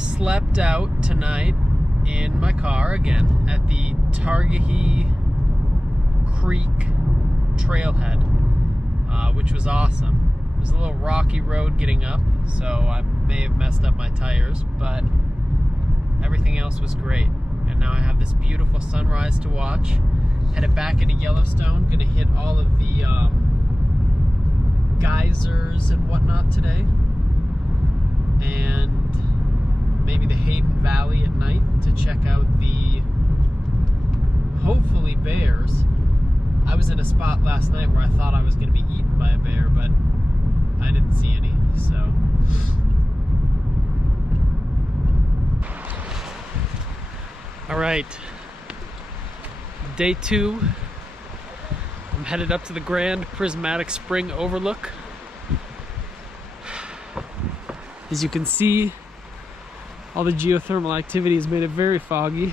slept out tonight in my car again at the Targhee Creek trailhead, which was awesome. It was a little rocky road getting up, so I may have messed up my tires, but everything else was great. And now I have this beautiful sunrise to watch. Headed back into Yellowstone, gonna hit all of the geysers and whatnot today, and maybe the Hayden Valley at night to check out the, hopefully, bears. I was in a spot last night where I thought I was going to be eaten by a bear, but I didn't see any, so. All right, day 2. I'm headed up to the Grand Prismatic Spring Overlook. As you can see, all the geothermal activity has made it very foggy.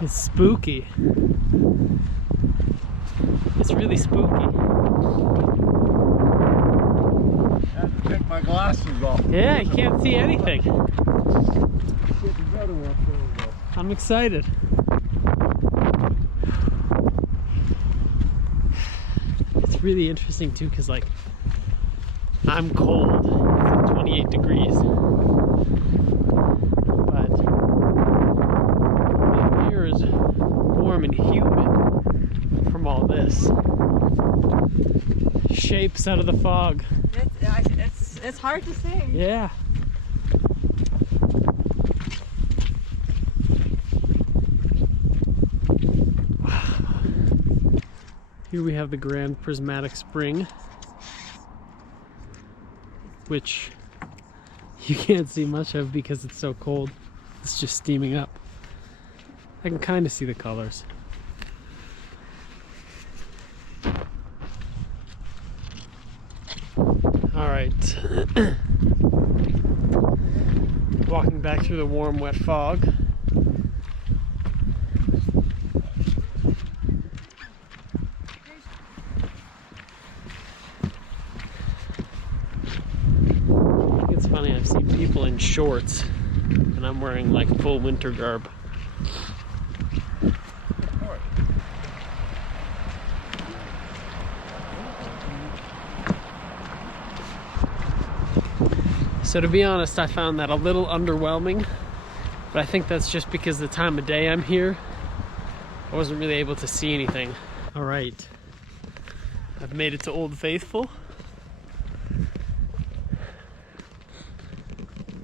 It's spooky. It's really spooky. I had to take my glasses off. Yeah, you can't see anything. I'm excited. It's really interesting too, because like I'm cold. It's like 28 degrees. But the air is warm and humid from all this. Shapes out of the fog. It's hard to say. Yeah. Here we have the Grand Prismatic Spring, which you can't see much of because it's so cold. It's just steaming up. I can kind of see the colors. All right. Walking back through the warm, wet fog. It's funny, I've seen people in shorts and I'm wearing like full winter garb. So to be honest, I found that a little underwhelming, but I think that's just because the time of day I'm here, I wasn't really able to see anything. All right, I've made it to Old Faithful.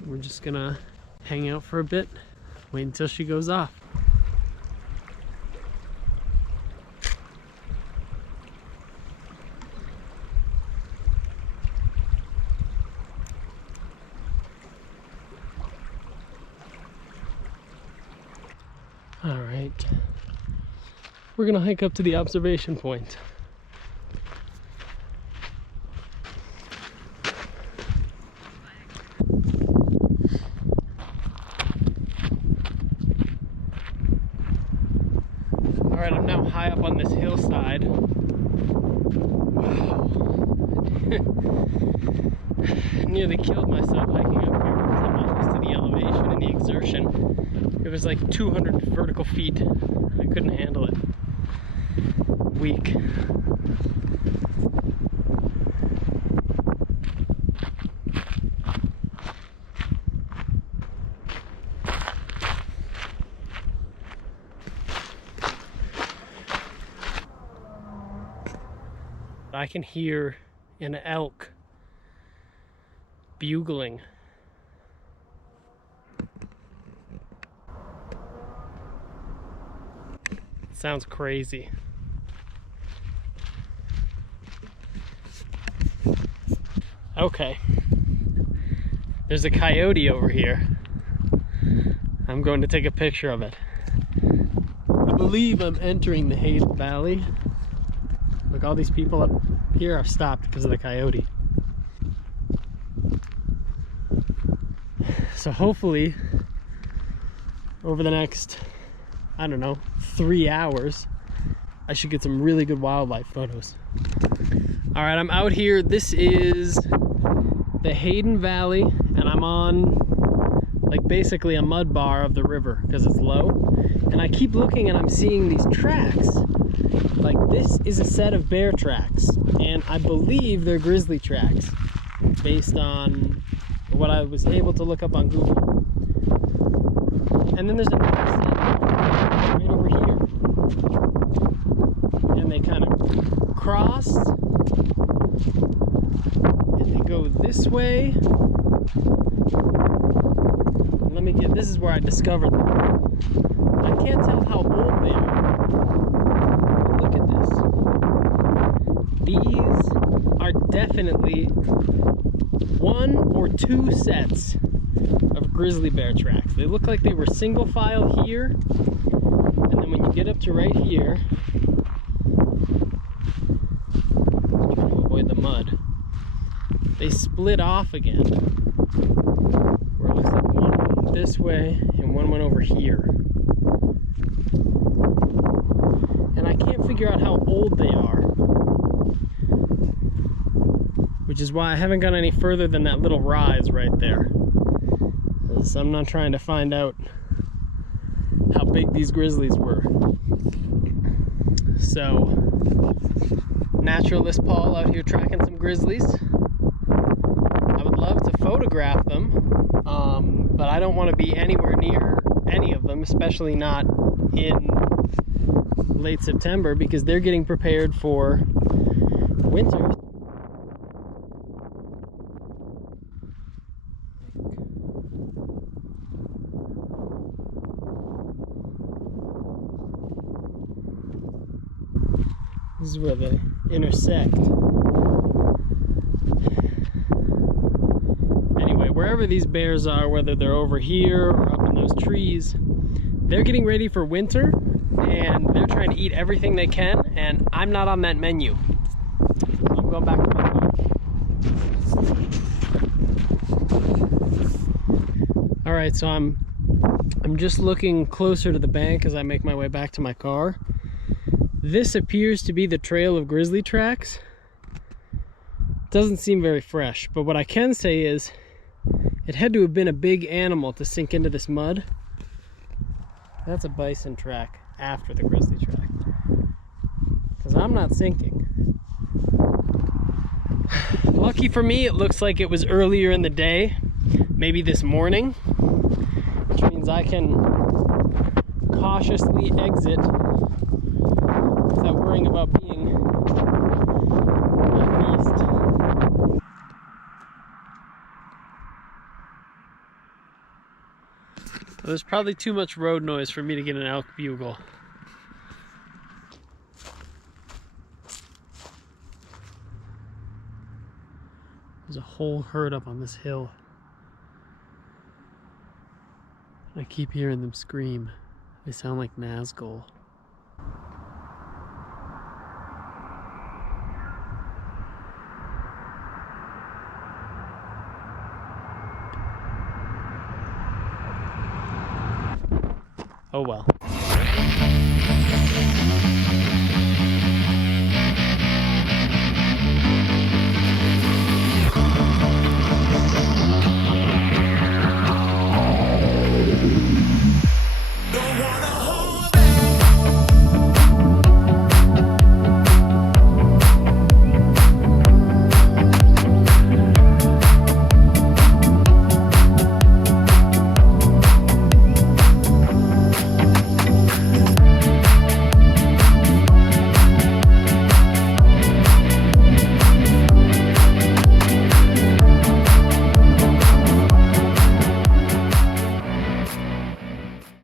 We're just gonna hang out for a bit, wait until she goes off. All right, we're gonna hike up to the observation point. All right, I'm now high up on this hillside. Wow. Nearly killed myself hiking up here because I'm not used to the elevation and the exertion. It was like 200 vertical feet. I couldn't handle it. Weak. I can hear an elk bugling. Sounds crazy. Okay. There's a coyote over here. I'm going to take a picture of it. I believe I'm entering the Hayden Valley. Look, all these people up here have stopped because of the coyote. So hopefully, over the next, I don't know, 3 hours, I should get some really good wildlife photos. All right, I'm out here. This is the Hayden Valley, and I'm on like basically a mud bar of the river because it's low. And I keep looking and I'm seeing these tracks. Like, this is a set of bear tracks, and I believe they're grizzly tracks based on what I was able to look up on Google. And then there's another set right over here, and they kind of cross, and they go this way. Let me get, this is where I discovered them. I can't tell how old they are. Look at this. These are definitely 1 or 2 sets of grizzly bear tracks. They look like they were single file here, and then when you get up to right here, I'm trying to avoid the mud, they split off again. Where it looks like one went this way and one went over here. And I can't figure out how old they are, which is why I haven't gone any further than that little rise right there. So I'm not trying to find out how big these grizzlies were. So, naturalist Paul out here tracking some grizzlies. I would love to photograph them, but I don't want to be anywhere near any of them, especially not in late September, because they're getting prepared for winter. This is where they intersect. Anyway, wherever these bears are, whether they're over here or up in those trees, they're getting ready for winter, and they're trying to eat everything they can, and I'm not on that menu. I'm going back to my car. All right, so I'm just looking closer to the bank as I make my way back to my car. This appears to be the trail of grizzly tracks. Doesn't seem very fresh, but what I can say is it had to have been a big animal to sink into this mud. That's a bison track after the grizzly track, because I'm not sinking. Lucky for me, it looks like it was earlier in the day, maybe this morning, which means I can cautiously exit without worrying about being missed. There's probably too much road noise for me to get an elk bugle. There's a whole herd up on this hill. I keep hearing them scream. They sound like Nazgul. Oh well.